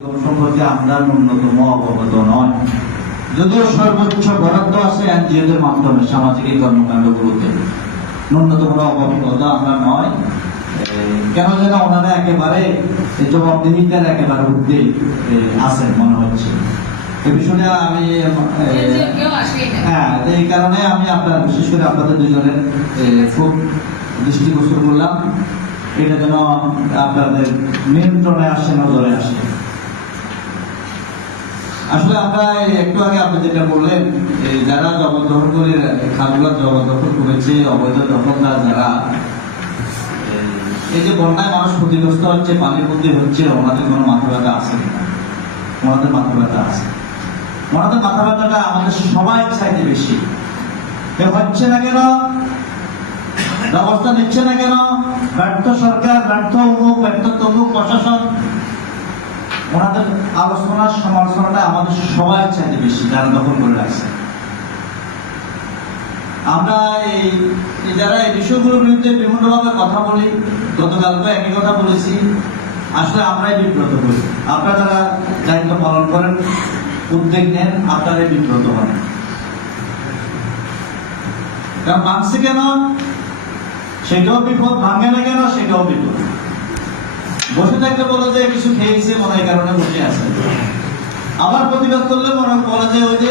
সম্পর্কে আমরা ন্যূনতম অবগত নয়, যদিও সর্বোচ্চ বরাদ্দ আছে এনজিওদের মাধ্যমে সামাজিক কর্মকাণ্ডগুলোতে, ন্যূনতম অবগত আমরা নয়। কেন যেন ওনারা একেবারে জবাবদিহিতার একেবারে ঊর্ধ্বে আছেন মনে হচ্ছে। এই বিষয়টা আমি এই কারণে আমি আপনার বিশেষ করে আপনাদের দুজনের খুব দৃষ্টিগোচর করলাম, এটা যেন আপনাদের নিয়ন্ত্রণে আসে, নজরে আসে। আসলে আমরা একটু আগে আপনি যেটা বললেন, যারা জবরদখল করে খালগুলো জবরদখল করেছে, অবৈধ দখলদার যারা, এই যে বন্যায় মানুষ ক্ষতিগ্রস্ত হচ্ছে, পানির মধ্যে হচ্ছে, ওনাদের কোনো মাথা ব্যথা আছে কিনা? ওনাদের মাথা ব্যথা আছে। ওনাদের মাথা ব্যথাটা আমাদের সবাই চাইতে বেশি। হচ্ছে না কেন? ব্যবস্থা নিচ্ছে না কেন? ব্যর্থ সরকার, ব্যর্থ অমুক, ব্যর্থ তমুক প্রশাসন। ওনাদের আলোচনার সমালোচনাটা আমাদের সবাই চাইতে বেশি, যারা দখল করে রাখছে। আমরা যারা এই বিষয়গুলোর বিরুদ্ধে বিভিন্নভাবে কথা বলি, গতকালকে একই কথা বলেছি, আসলে আমরাই বিব্রত করি। আপনারা যারা দায়িত্ব পালন করেন, উদ্যোগ নেন, আপনারাই বিব্রত হন। কারণ ভাঙছে কেন সেটাও বিপদ, ভাঙে না কেন সেটাও বিপদ। বসে থাকতে বলে যে কিছু খেয়েছে মনে হয় কারণে বসে আছে, আবার প্রতিবাদ করলে মনে বলে যে ওই যে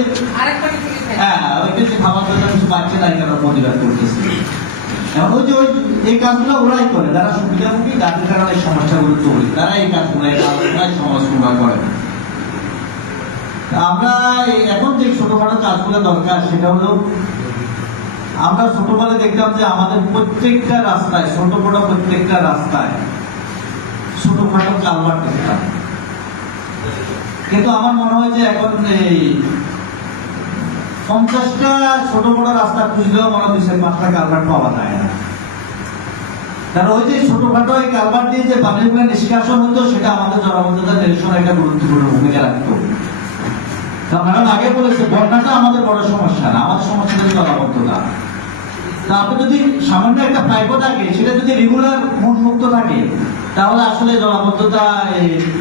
ওই যে খাবার জন্য কিছু পাচ্ছে না, কেন প্রতিবাদ করতেছে। এখন ওই যে এই কাজগুলো ওরাই করে, যারা সুবিধাভোগী, যাদের কারণে এই সমস্যাগুলো তৈরি, তারা এই কাজগুলো সমালোচনা করে। আমরা এখন যে ছোটখাটো কাজগুলো দরকার সেটা হলো, আমরা ছোটবেলায় দেখতাম যে আমাদের প্রত্যেকটা রাস্তায়, ছোট বড় প্রত্যেকটা রাস্তায় ছোটখাটো কালভার্ট দেখতাম। কিন্তু আমার মনে হয় যে এখন এই 50টা ছোট বড় রাস্তা খুঁজলেও মনে হচ্ছে 5টা কালভার্ট পাওয়া যায় না। কারণ ওই যে ছোটখাটো এই কালভার্ট দিয়ে যে পানিগুলো নিষ্কাশন হতো, সেটা আমাদের জলাবদ্ধতা নিরসনে একটা গুরুত্বপূর্ণ ভূমিকা রাখতো। কারণ আগে বলেছে বন্যাটা আমাদের বড় সমস্যা না, আমাদের সমস্যা হচ্ছে জলাবদ্ধতা। আপনি যদি সামান্য একটা পাইপও থাকে, সেটা যদি রেগুলার মুক্ত থাকে, তাহলে আসলে জলাবদ্ধতা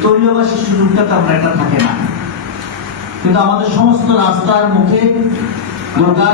তৈরি হওয়ার সুযোগটা তেমন একটা থাকে না। কিন্তু আমাদের সমস্ত রাস্তার মুখে দোকান